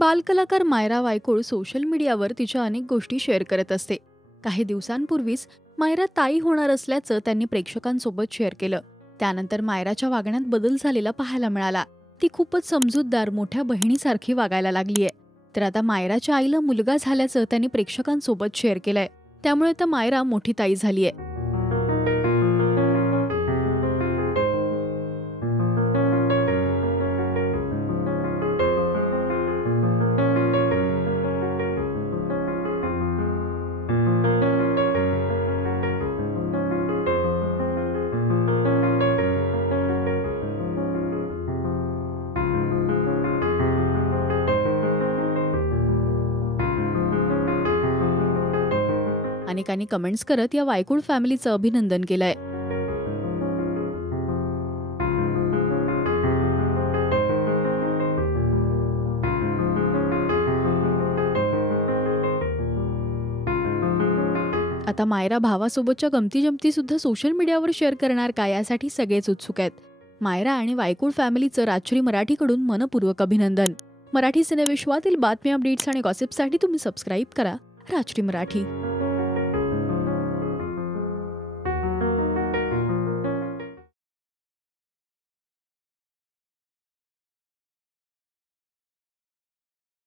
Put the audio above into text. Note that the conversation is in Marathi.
बालकलाकार मायरा वायकुळ सोशल मीडियावर तिच्या अनेक गोष्टी शेअर करत असते. काही दिवसांपूर्वीच मायरा ताई होणार असल्याचं त्यांनी प्रेक्षकांसोबत शेअर केलं. त्यानंतर मायराच्या वागण्यात बदल झालेला पाहायला मिळाला. ती खूपच समजूतदार, मोठ्या बहिणीसारखी वागायला लागलीये. तर आता मायराच्या आईला मुलगा झाल्याचं त्यांनी प्रेक्षकांसोबत शेअर केलंय. त्यामुळे आता मायरा मोठी ताई झालीये. अनेकांनी कमेंट्स करत या वायकुळ फॅमिलीचं अभिनंदन केलंय. आता मायरा भावासोबतच्या गमती जमती सुद्धा सोशल मीडियावर शेअर करणार का, यासाठी सगळेच उत्सुक आहेत. मायरा आणि वायकुळ फॅमिलीचं राजश्री मराठीकडून मनपूर्वक अभिनंदन. मराठी सिनेविश्वातील बातम्या, अपडेट्स आणि गॉसिपसाठी तुम्ही सबस्क्राईब करा राजश्री मराठी.